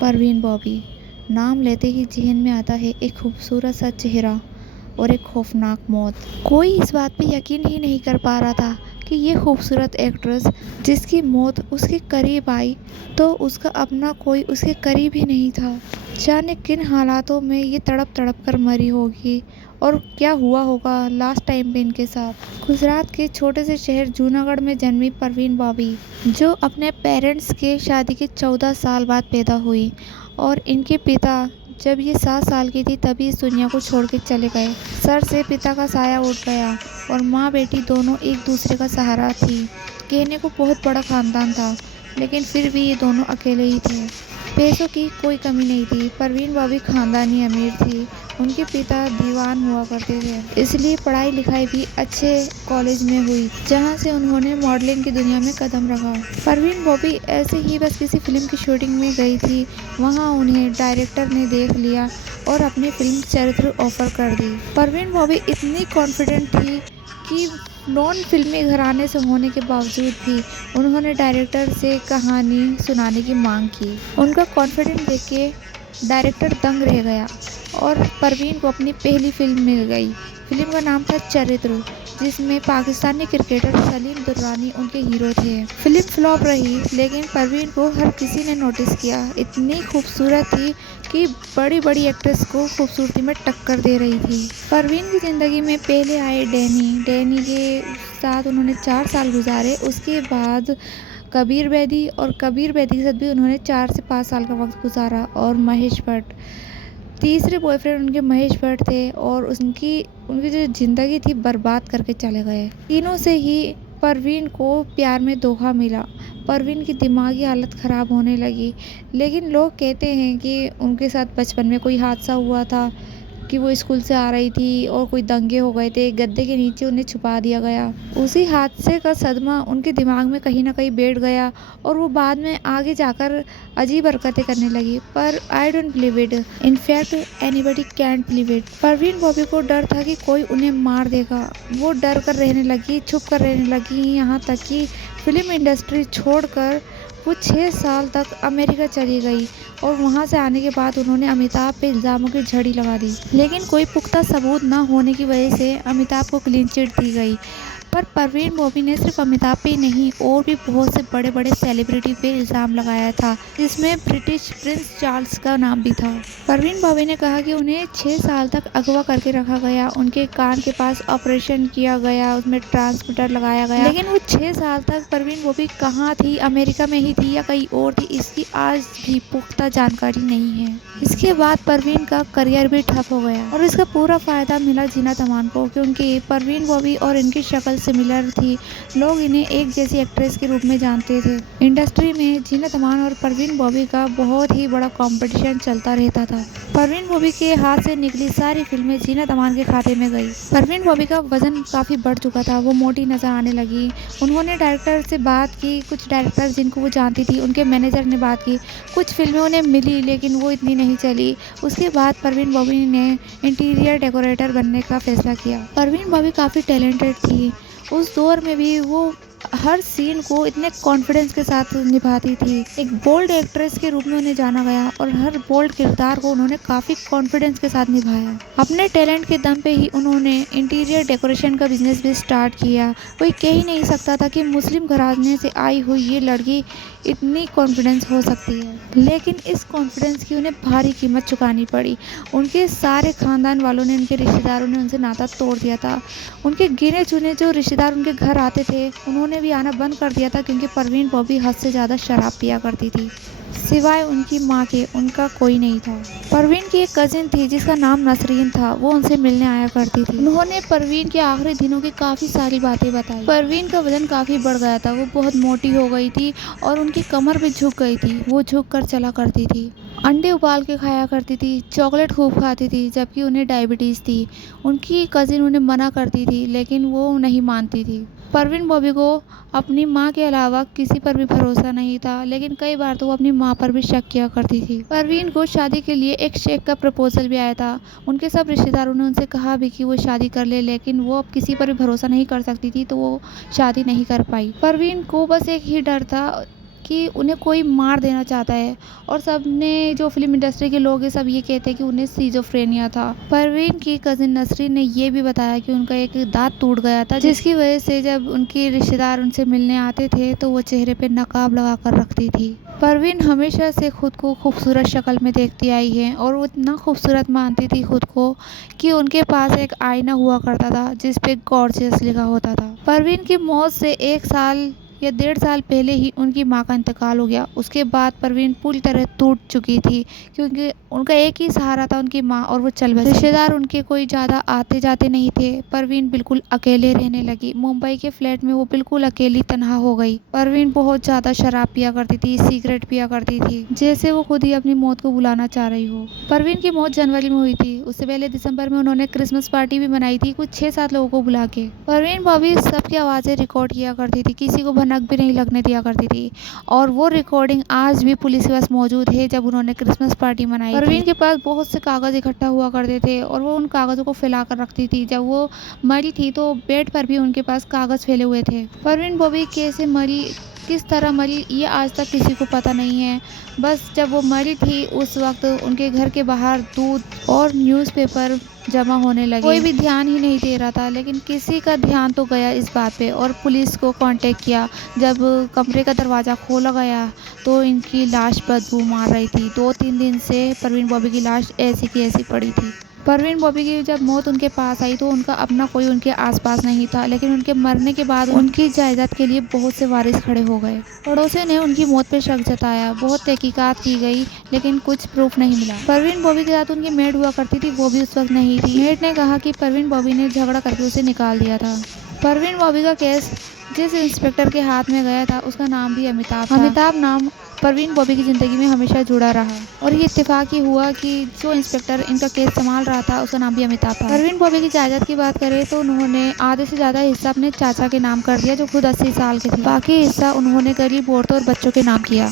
परवीन बॉबी नाम लेते ही ज़हन में आता है एक खूबसूरत सा चेहरा और एक खौफनाक मौत। कोई इस बात पे यकीन ही नहीं कर पा रहा था कि ये खूबसूरत एक्ट्रेस जिसकी मौत उसके करीब आई तो उसका अपना कोई उसके करीब ही नहीं था। जाने किन हालातों में ये तड़प तड़प कर मरी होगी और क्या हुआ होगा लास्ट टाइम पे इनके साथ। गुजरात के छोटे से शहर जूनागढ़ में जन्मी परवीन बॉबी, जो अपने पेरेंट्स के शादी के 14 साल बाद पैदा हुई और इनके पिता जब ये 7 साल की थी तभी इस दुनिया को छोड़ के चले गए। सर से पिता का साया उठ गया और माँ बेटी दोनों एक दूसरे का सहारा थी। कहने को बहुत बड़ा खानदान था लेकिन फिर भी ये दोनों अकेले ही थे। पैसों की कोई कमी नहीं थी। परवीन बॉबी खानदानी अमीर थी। उनके पिता दीवान हुआ करते थे, इसलिए पढ़ाई लिखाई भी अच्छे कॉलेज में हुई जहां से उन्होंने मॉडलिंग की दुनिया में कदम रखा। परवीन बॉबी ऐसे ही बस किसी फिल्म की शूटिंग में गई थी, वहां उन्हें डायरेक्टर ने देख लिया और अपनी फिल्म चरित्र ऑफर कर दी। परवीन बॉबी इतनी कॉन्फिडेंट थी कि नॉन फिल्मी घराने से होने के बावजूद भी उन्होंने डायरेक्टर से कहानी सुनाने की मांग की। उनका कॉन्फिडेंस देख के डायरेक्टर दंग रह गया और परवीन को अपनी पहली फिल्म मिल गई। फिल्म का नाम था चरित्र, जिसमें पाकिस्तानी क्रिकेटर सलीम दुर्रानी उनके हीरो थे। फिल्म फ्लॉप रही लेकिन परवीन को हर किसी ने नोटिस किया। इतनी खूबसूरत थी कि बड़ी बड़ी एक्ट्रेस को खूबसूरती में टक्कर दे रही थी। परवीन की ज़िंदगी में पहले आए डैनी के साथ उन्होंने 4 साल गुजारे। उसके बाद कबीर बेदी, और कबीर बेदी के साथ भी उन्होंने 4 से 5 साल का वक्त गुजारा। और महेश भट्ट, तीसरे बॉयफ्रेंड उनके महेश भट्ट थे और उनकी उनकी जो ज़िंदगी थी बर्बाद करके चले गए। तीनों से ही परवीन को प्यार में धोखा मिला। परवीन की दिमागी हालत ख़राब होने लगी, लेकिन लोग कहते हैं कि उनके साथ बचपन में कोई हादसा हुआ था कि वो स्कूल से आ रही थी और कोई दंगे हो गए थे, गद्दे के नीचे उन्हें छुपा दिया गया। उसी हादसे का सदमा उनके दिमाग में कहीं ना कहीं बैठ गया और वो बाद में आगे जाकर अजीब हरकतें करने लगी। पर I don't believe it, in fact anybody cantt believe it. Parveen Bobby को डर था कि कोई उन्हें मार देगा। वो डर कर रहने लगी, छुप कर रहने लगी, यहाँ तक कि फिल्म इंडस्ट्री छोड़कर वो 6 साल तक अमेरिका चली गई और वहां से आने के बाद उन्होंने अमिताभ पे इल्ज़ामों की झड़ी लगा दी। लेकिन कोई पुख्ता सबूत न होने की वजह से अमिताभ को क्लीन चिट दी गई। पर परवीन बॉबी ने सिर्फ अमिताभ पे ही नहीं और भी बहुत से बड़े बड़े सेलिब्रिटी पे इल्ज़ाम लगाया था, जिसमें ब्रिटिश प्रिंस चार्ल्स का नाम भी था। परवीन बॉबी ने कहा कि उन्हें 6 साल तक अगवा करके रखा गया, उनके कान के पास ऑपरेशन किया गया, उसमें ट्रांसमीटर लगाया गया। लेकिन वो 6 साल तक परवीन बॉबी कहाँ थी, अमेरिका में ही थी या कहीं और थी, इसकी आज भी पुख्ता जानकारी नहीं है। इसके बाद परवीन का करियर भी ठप हो गया और इसका पूरा फ़ायदा मिला जीनत अमान को, क्योंकि परवीन बॉबी और इनकी शक्ल सिमिलर थी। लोग इन्हें एक जैसी एक्ट्रेस के रूप में जानते थे। इंडस्ट्री में जीनत अमान और परवीन बॉबी का बहुत ही बड़ा कंपटीशन चलता रहता था। परवीन बॉबी के हाथ से निकली सारी फिल्में जीनत अमान के खाते में गई। परवीन बॉबी का वजन काफ़ी बढ़ चुका था, वो मोटी नजर आने लगी। उन्होंने डायरेक्टर से बात की, कुछ डायरेक्टर जिनको वो जानती थी उनके मैनेजर ने बात की, कुछ फिल्में उन्हें मिली लेकिन वो इतनी नहीं चली। उसके बाद परवीन बॉबी ने इंटीरियर डेकोरेटर बनने का फैसला किया। परवीन बॉबी काफ़ी टैलेंटेड थी। उस दौर में भी वो हर सीन को इतने कॉन्फिडेंस के साथ निभाती थी। एक बोल्ड एक्ट्रेस के रूप में उन्हें जाना गया और हर बोल्ड किरदार को उन्होंने काफ़ी कॉन्फिडेंस के साथ निभाया। अपने टैलेंट के दम पे ही उन्होंने इंटीरियर डेकोरेशन का बिजनेस भी स्टार्ट किया। कोई कह ही नहीं सकता था कि मुस्लिम घराने से आई हुई ये लड़की इतनी कॉन्फिडेंस हो सकती है, लेकिन इस कॉन्फिडेंस की उन्हें भारी कीमत चुकानी पड़ी। उनके सारे ख़ानदान वालों ने, उनके रिश्तेदारों ने उनसे नाता तोड़ दिया था। उनके गिने चुने जो रिश्तेदार उनके घर आते थे उन्होंने भी आना बंद कर दिया था, क्योंकि परवीन बॉबी हद से ज़्यादा शराब पिया करती थी। सिवाय उनकी माँ के उनका कोई नहीं था। परवीन की एक कजिन थी जिसका नाम नसरीन था, वो उनसे मिलने आया करती थी। उन्होंने परवीन के आखिरी दिनों की काफ़ी सारी बातें बताई। परवीन का वजन काफ़ी बढ़ गया था, वो बहुत मोटी हो गई थी और उनकी कमर भी झुक गई थी। वो झुक कर चला करती थी, अंडे उबाल के खाया करती थी, चॉकलेट खूब खाती थी, जबकि उन्हें डायबिटीज़ थी। उनकी कजिन उन्हें मना करती थी लेकिन वो नहीं मानती थी। परवीन बॉबी को अपनी माँ के अलावा किसी पर भी भरोसा नहीं था, लेकिन कई बार तो वो अपनी माँ पर भी शक किया करती थी। परवीन को शादी के लिए एक शेख का प्रपोजल भी आया था। उनके सब रिश्तेदारों ने उनसे कहा भी कि वो शादी कर ले, लेकिन वो अब किसी पर भी भरोसा नहीं कर सकती थी, तो वो शादी नहीं कर पाई। परवीन को बस एक ही डर था कि उन्हें कोई मार देना चाहता है और सबने जो फिल्म इंडस्ट्री के लोग हैं सब ये कहते हैं कि उन्हें सिजोफ्रेनिया था। परवीन की कजिन नसरीन ने ये भी बताया कि उनका एक दांत टूट गया था, जिसकी वजह से जब उनके रिश्तेदार उनसे मिलने आते थे तो वो चेहरे पे नकाब लगा कर रखती थी। परवीन हमेशा से खुद को खूबसूरत शक्ल में देखती आई है और वो इतना खूबसूरत मानती थी खुद को कि उनके पास एक आईना हुआ करता था जिस पे गॉर्जियस लिखा होता था। परवीन की मौत से 1 साल या 1.5 साल पहले ही उनकी मां का इंतकाल हो गया। उसके बाद परवीन पूरी तरह टूट चुकी थी क्योंकि उनका एक ही सहारा था उनकी मां और वो चल बसी। रिश्तेदार उनके कोई ज़्यादा आते जाते नहीं थे। परवीन बिल्कुल अकेले रहने लगी। मुंबई के फ्लैट में वो बिल्कुल अकेली तनहा हो गई। परवीन बहुत ज़्यादा शराब पिया करती थी, सिगरेट पिया करती थी, जैसे वो खुद ही अपनी मौत को बुलाना चाह रही हो। परवीन की मौत जनवरी में हुई थी। उससे पहले दिसंबर में उन्होंने क्रिसमस पार्टी भी मनाई थी कुछ 6-7 लोगों को बुला के। परवीन बॉबी सबकी आवाज़ें रिकॉर्ड किया करती थी, किसी को भनक भी नहीं लगने दिया करती थी और वो रिकॉर्डिंग आज भी पुलिस के पास मौजूद है जब उन्होंने क्रिसमस पार्टी मनाई। परवीन के पास बहुत से कागज़ इकट्ठा हुआ करते थे और वो उन कागज़ों को फैला कर रखती थी। जब वो मरी थी तो बेड पर भी उनके पास कागज़ फैले हुए थे। परवीन बॉबी कैसे मरी, किस तरह मरी, ये आज तक किसी को पता नहीं है। बस जब वो मरी थी उस वक्त उनके घर के बाहर दूध और न्यूज़पेपर जमा होने लगे। कोई भी ध्यान ही नहीं दे रहा था, लेकिन किसी का ध्यान तो गया इस बात पे और पुलिस को कांटेक्ट किया। जब कमरे का दरवाज़ा खोला गया तो इनकी लाश बदबू मार रही थी। 2-3 दिन से परवीन बॉबी की लाश ऐसी की ऐसी पड़ी थी। परवीन बॉबी की जब मौत उनके पास आई तो उनका अपना कोई उनके आसपास नहीं था, लेकिन उनके मरने के बाद उनकी जायदाद के लिए बहुत से वारिस खड़े हो गए। पड़ोसियों ने उनकी मौत पर शक जताया। बहुत तहकीकात की गई लेकिन कुछ प्रूफ नहीं मिला। परवीन बॉबी के साथ उनकी मेड हुआ करती थी, वो भी उस वक्त नहीं थी। मेड ने कहा कि परवीन बॉबी ने झगड़ा करके उसे निकाल दिया था। परवीन बॉबी का केस जिस इंस्पेक्टर के हाथ में गया था उसका नाम भी अमिताभ था। अमिताभ नाम परवीन बॉबी की ज़िंदगी में हमेशा जुड़ा रहा और ये इत्तेफाक ही हुआ कि जो इंस्पेक्टर इनका केस संभाल रहा था उसका नाम भी अमिताभ था। परवीन बॉबी की जायदाद की बात करें तो उन्होंने आधे से ज़्यादा हिस्सा अपने चाचा के नाम कर दिया जो खुद 80 साल के थे। बाकी हिस्सा उन्होंने गरीब औरतों और बच्चों के नाम किया।